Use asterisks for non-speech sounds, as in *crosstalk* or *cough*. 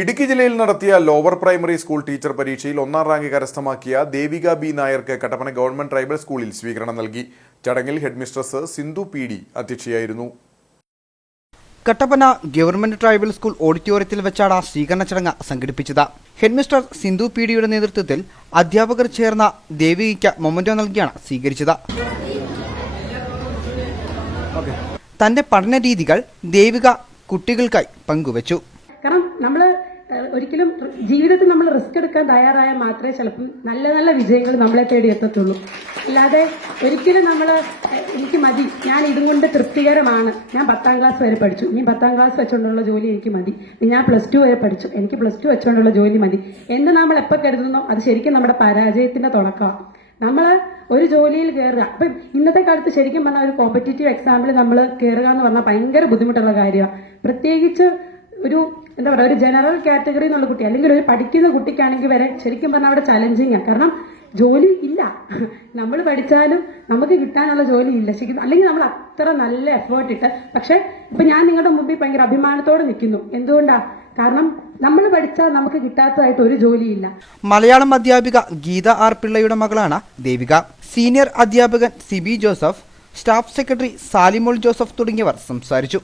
ഇടുക്കി ജില്ലയിൽ നടത്തിയ lower primary school teacher പരീക്ഷയിൽ ഒന്നാം റാങ്ക് കരസ്ഥമാക്കിയ ദേവിക ബി നായർക്ക് കട്ടപ്പന ഗവൺമെന്റ് ട്രൈബൽ സ്കൂളിൽ സ്വീകരണം നൽകി. ചടങ്ങിൽ ഹെഡ്മിസ്ട്രസ് സിന്ധു പി ഡി അധ്യക്ഷയായിരുന്നു. കട്ടപ്പന ഗവൺമെന്റ് ട്രൈബൽ സ്കൂൾ ഓഡിറ്റോറിയത്തിൽ വെച്ചാണ് സ്വീകരണ ചടങ്ങ് സംഘടിപ്പിച്ചത്. ഹെഡ്മിസ്റ്റർ സിന്ധു പി ഡിയുടെ നേതൃത്വത്തിൽ അധ്യാപകർ ചേർന്ന ദേവികയ്ക്ക് മൊമന്റോ നൽകിയാണ് സ്വീകരിച്ചത്. തന്റെ പഠന രീതികൾ ദേവിക കുട്ടികൾക്കായി പങ്കുവച്ചു. നമ്മൾ ഒരിക്കലും ജീവിതത്തിൽ നമ്മൾ റിസ്ക് എടുക്കാൻ തയ്യാറായാൽ മാത്രമേ ചിലപ്പം നല്ല നല്ല വിജയങ്ങൾ നമ്മളെ തേടി എത്തത്തുള്ളൂ. അല്ലാതെ ഒരിക്കലും നമ്മൾ എനിക്ക് മതി. ഞാൻ ഇതും കൊണ്ട് തൃപ്തികരമാണ്. ഞാൻ പത്താം ക്ലാസ് വരെ പഠിച്ചു. ഇനി പത്താം ക്ലാസ് വെച്ചുകൊണ്ടുള്ള ജോലി എനിക്ക് മതി. ഞാൻ പ്ലസ് ടു വരെ പഠിച്ചു. എനിക്ക് പ്ലസ് ടു വെച്ചുകൊണ്ടുള്ള ജോലി മതി. എന്ന് നമ്മൾ എപ്പോൾ കരുതുന്നോ അത് ശരിക്കും നമ്മുടെ പരാജയത്തിന്റെ തുടക്കമാണ് നമ്മൾ ഒരു ജോലിയിൽ കയറുക അപ്പം ഇന്നത്തെ കാലത്ത് ശരിക്കും പറഞ്ഞാൽ ഒരു കോമ്പറ്റേറ്റീവ് എക്സാമ്പിൾ നമ്മൾ കയറുക എന്ന് പറഞ്ഞാൽ ഭയങ്കര ബുദ്ധിമുട്ടുള്ള കാര്യമാണ് പ്രത്യേകിച്ച് ഒരു എന്താ പറയുക ഒരു ജനറൽ കാറ്റഗറി എന്നുള്ള കുട്ടി അല്ലെങ്കിൽ ഒരു പഠിക്കുന്ന കുട്ടിക്കാണെങ്കിൽ വരെ ശരിക്കും പറഞ്ഞാൽ അവിടെ ചലഞ്ചിങ് ആണ് കാരണം ജോലി ഇല്ല. *laughs* നമ്മൾ പഠിച്ചാലും നമുക്ക് കിട്ടാനുള്ള ജോലി ഇല്ല. ശരിക്കും അല്ലെങ്കിൽ നമ്മൾ അത്ര നല്ല എഫേർട്ട് ഇട്ട് പക്ഷെ ഇപ്പൊ ഞാൻ നിങ്ങളുടെ മുമ്പിൽ ഭയങ്കര അഭിമാനത്തോടെ നിൽക്കുന്നു. എന്തുകൊണ്ടാ? കാരണം നമ്മൾ പഠിച്ചാൽ നമുക്ക് കിട്ടാത്തതായിട്ട് ഒരു ജോലിയില്ല മലയാളം അധ്യാപിക ഗീത ആർ പിള്ളയുടെ മകളാണ് ദേവിക. സീനിയർ അധ്യാപകൻ സിബി ജോസഫ് സ്റ്റാഫ് സെക്രട്ടറി സാലിമോൾ ജോസഫ് തുടങ്ങിയവർ സംസാരിച്ചു.